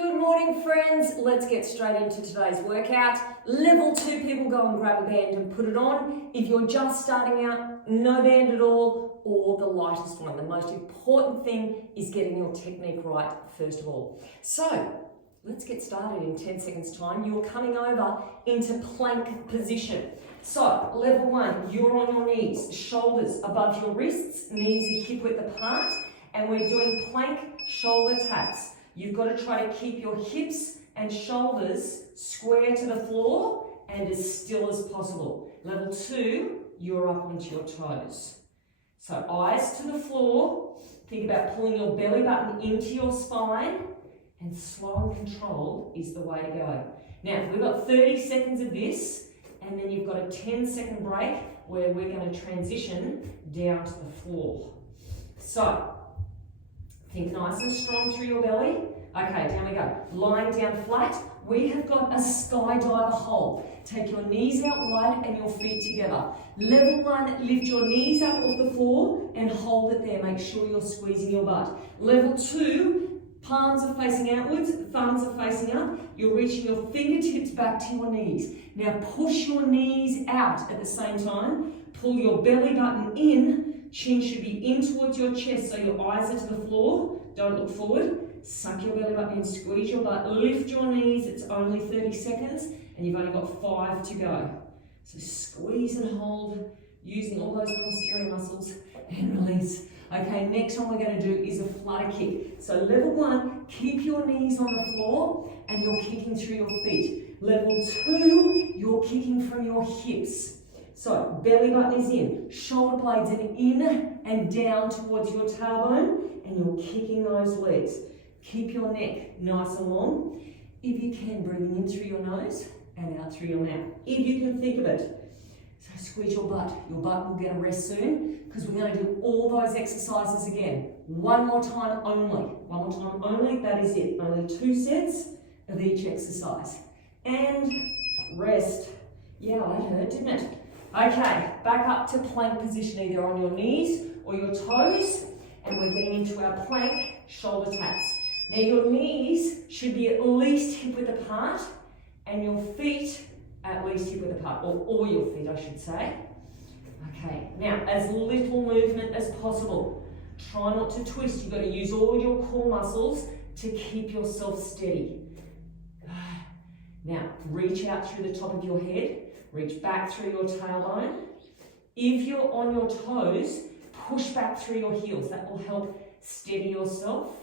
Good morning, friends. Let's get straight into today's workout. Level 2 people, go and grab a band and put it on. If you're just starting out, no band at all, or the lightest one. The most important thing is getting your technique right first of all. So let's get started in 10 seconds time. You're coming over into plank position. So level 1, you're on your knees, shoulders above your wrists, knees hip width apart, and we're doing plank shoulder taps. You've got to try to keep your hips and shoulders square to the floor and as still as possible. Level 2, you're up onto your toes. So eyes to the floor. Think about pulling your belly button into your spine, and slow and controlled is the way to go. Now, we've got 30 seconds of this, and then you've got a 10-second break where we're going to transition down to the floor. So, think nice and strong through your belly. Okay, down we go. Lying down flat, we have got a skydiver hold. Take your knees out wide and your feet together. Level 1, lift your knees up off the floor and hold it there. Make sure you're squeezing your butt. Level 2, palms are facing outwards, thumbs are facing up. You're reaching your fingertips back to your knees. Now push your knees out at the same time. Pull your belly button in. Chin should be in towards your chest so your eyes are to the floor. Don't look forward. Suck your belly button in, squeeze your butt, lift your knees. It's only 30 seconds and you've only got 5 to go. So squeeze and hold using all those posterior muscles and release. Okay, next one we're going to do is a flutter kick. So level 1, keep your knees on the floor and you're kicking through your feet. Level 2, you're kicking from your hips. So belly button is in, shoulder blades are in and down towards your tailbone, and you're kicking those legs. Keep your neck nice and long. If you can, breathing in through your nose and out through your mouth. If you can think of it. So squeeze your butt. Your butt will get a rest soon because we're going to do all those exercises again. One more time only. One more time only, that is it. Only 2 sets of each exercise. And rest. Yeah, that hurt, didn't it? Okay, back up to plank position, either on your knees or your toes, and we're getting into our plank shoulder taps. Now your knees should be at least hip width apart, and your feet at least hip width apart, or all your feet I should say. Okay, now as little movement as possible. Try not to twist, you've got to use all your core muscles to keep yourself steady. Now reach out through the top of your head. Reach back through your tailbone. If you're on your toes, push back through your heels. That will help steady yourself.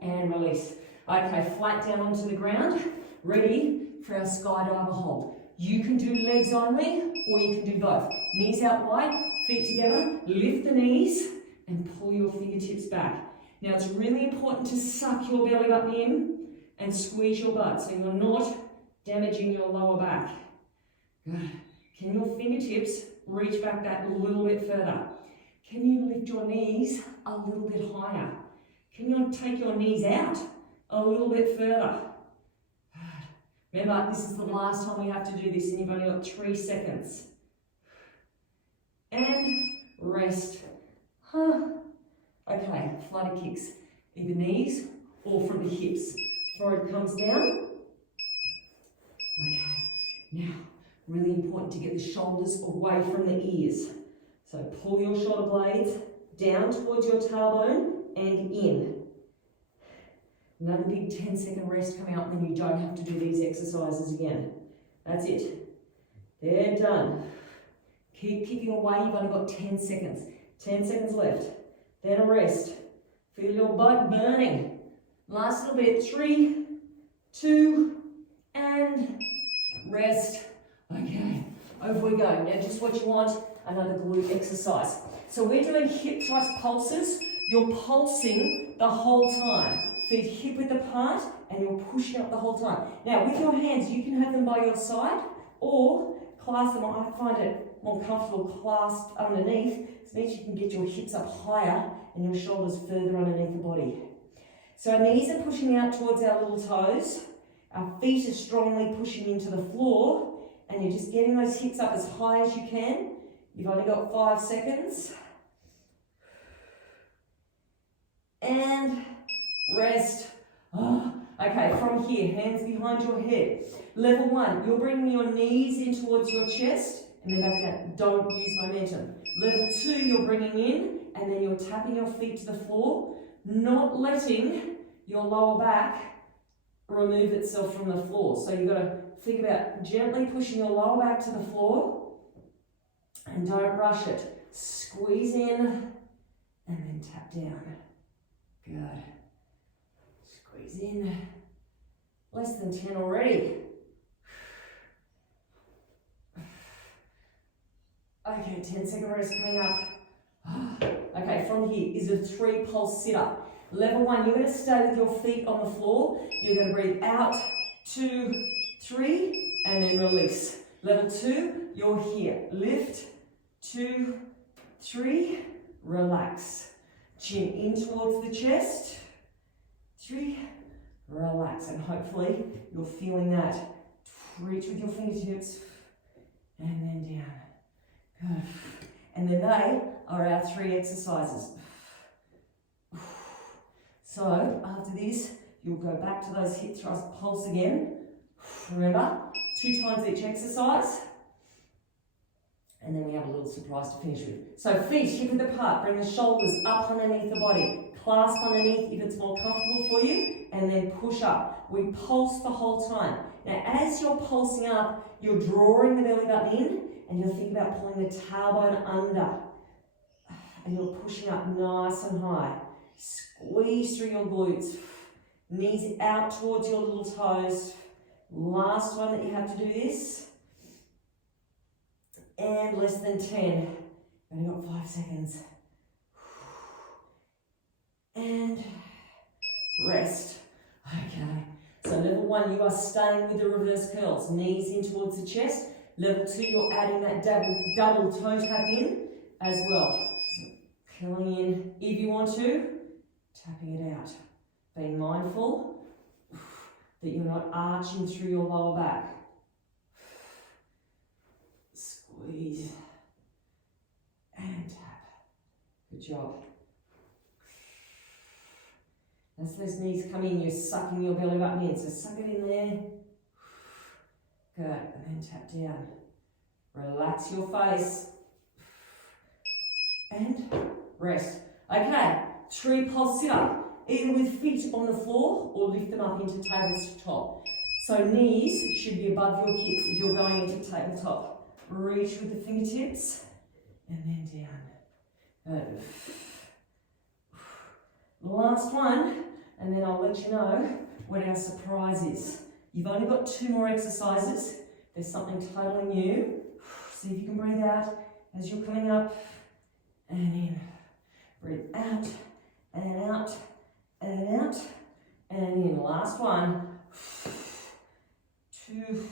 And release. Okay, flat down onto the ground. Ready for our skydiver hold. You can do legs only, or you can do both. Knees out wide, feet together. Lift the knees and pull your fingertips back. Now it's really important to suck your belly button in and squeeze your butt so you're not damaging your lower back. Good. Can your fingertips reach back that a little bit further? Can you lift your knees a little bit higher? Can you take your knees out a little bit further? Good. Remember, this is the last time we have to do this and you've only got 3 seconds. And rest. Okay, flutter kicks. Either knees or from the hips. Forehead comes down. Okay, now, really important to get the shoulders away from the ears. So pull your shoulder blades down towards your tailbone and in. Another big 10-second rest coming up, and then you don't have to do these exercises again. That's it. They're done. Keep kicking away, you've only got 10 seconds. 10 seconds left. Then a rest. Feel your butt burning. Last little bit. 3, 2, and rest. Okay, over we go. Now just what you want, another glute exercise. So we're doing hip thrust pulses. You're pulsing the whole time. Feet hip width apart and you're pushing up the whole time. Now with your hands, you can have them by your side or clasp them. I find it more comfortable clasped underneath. So it means you can get your hips up higher and your shoulders further underneath the body. So our knees are pushing out towards our little toes. Our feet are strongly pushing into the floor. And you're just getting those hips up as high as you can. You've only got 5 seconds. And rest. Okay, from here, hands behind your head. Level 1, you're bringing your knees in towards your chest and then back down. Don't use momentum. Level 2, you're bringing in and then you're tapping your feet to the floor, not letting your lower back remove itself from the floor. So you've got to think about gently pushing your lower back to the floor and don't rush it. Squeeze in and then tap down. Good. Squeeze in. Less than 10 already. Okay, 10-second rest coming up. Okay, from here is a 3 pulse sit-up. Level 1, you're going to stay with your feet on the floor. You're going to breathe out, 2, 3, and then release. Level 2, you're here. Lift, 2, 3, relax. Chin in towards the chest, 3, relax. And hopefully you're feeling that. Reach with your fingertips, and then down. Good. And then they are our 3 exercises. So after this, you'll go back to those hip thrust pulse again. Remember, 2 times each exercise. And then we have a little surprise to finish with. So feet hip width apart, bring the shoulders up underneath the body. Clasp underneath if it's more comfortable for you, and then push up. We pulse the whole time. Now as you're pulsing up, you're drawing the belly button in, and you'll think about pulling the tailbone under. And you're pushing up nice and high. Squeeze through your glutes. Knees out towards your little toes. Last one that you have to do this. And less than 10. Only got 5 seconds. And rest. Okay. So level 1, you are staying with the reverse curls. Knees in towards the chest. Level 2, you're adding that double toe tap in as well. So curling in if you want to, tapping it out. Being mindful that you're not arching through your lower back. Squeeze and tap. Good job. As those knees come in, you're sucking your belly button in. So suck it in there. Good. And then tap down. Relax your face. And rest. Okay. 3 pulse sit up. Either with feet on the floor or lift them up into tabletop. So knees should be above your hips if you're going into tabletop. Reach with the fingertips and then down. Good. Last one, and then I'll let you know what our surprise is. You've only got 2 more exercises. There's something totally new. See if you can breathe out as you're coming up and in. Breathe out and out and out and in. Last one. 2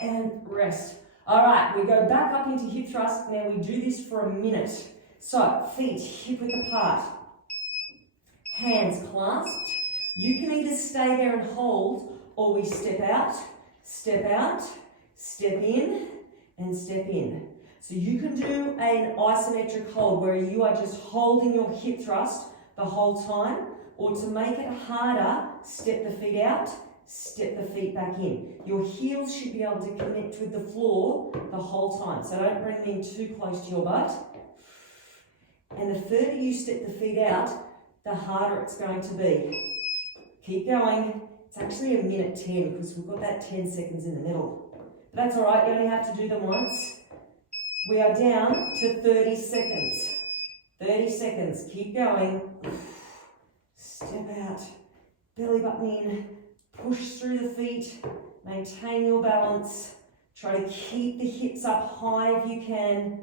and rest. All right, we go back up into hip thrust. Now we do this for a minute. So feet hip width apart. Hands clasped. You can either stay there and hold, or we step out, step in, and step in. So you can do an isometric hold where you are just holding your hip thrust the whole time, or to make it harder, step the feet out, step the feet back in. Your heels should be able to connect with the floor the whole time. So don't bring them in too close to your butt. And the further you step the feet out, the harder it's going to be. Keep going. It's actually a minute 10 because we've got that 10 seconds in the middle. But that's all right, you only have to do them once. We are down to 30 seconds. 30 seconds, keep going. Step out, belly button in, push through the feet, maintain your balance. Try to keep the hips up high if you can.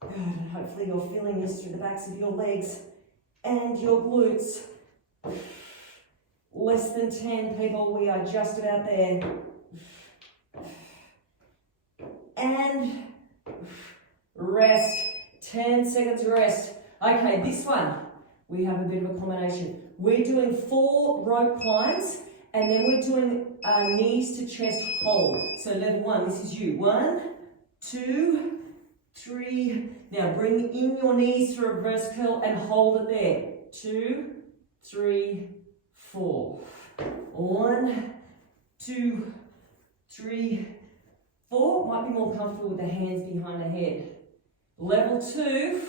Good, and hopefully you're feeling this through the backs of your legs and your glutes. Less than 10 people, we are just about there. And rest, 10 seconds rest. Okay, this one, we have a bit of a combination. We're doing 4 rope climbs, and then we're doing knees to chest hold. So level 1, this is you. 1, 2, 3. Now bring in your knees to reverse curl and hold it there. 2, 3, 4. 1, 2, 3, 4. Might be more comfortable with the hands behind the head. Level 2,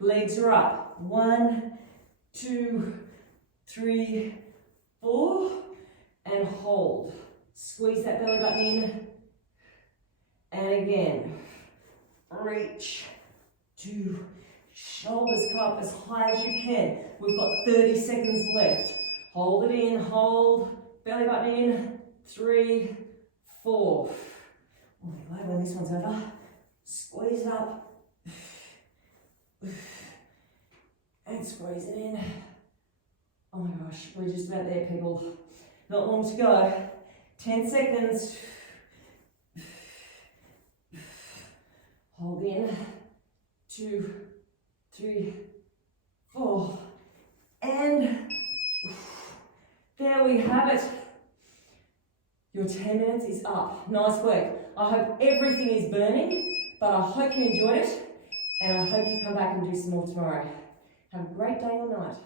legs are up. 1, 2, 3, 4, and hold. Squeeze that belly button in, and again. Reach, 2, shoulders come up as high as you can. We've got 30 seconds left. Hold it in, hold, belly button in, 3, 4. Oh my God, when this one's over, squeeze it up, and squeeze it in. Oh my gosh, we're just about there, people. Not long to go. 10 seconds. Hold in. 2, 3, 4. And there we have it. Your 10 minutes is up. Nice work. I hope everything is burning, but I hope you enjoyed it, and I hope you come back and do some more tomorrow. Have a great day or night.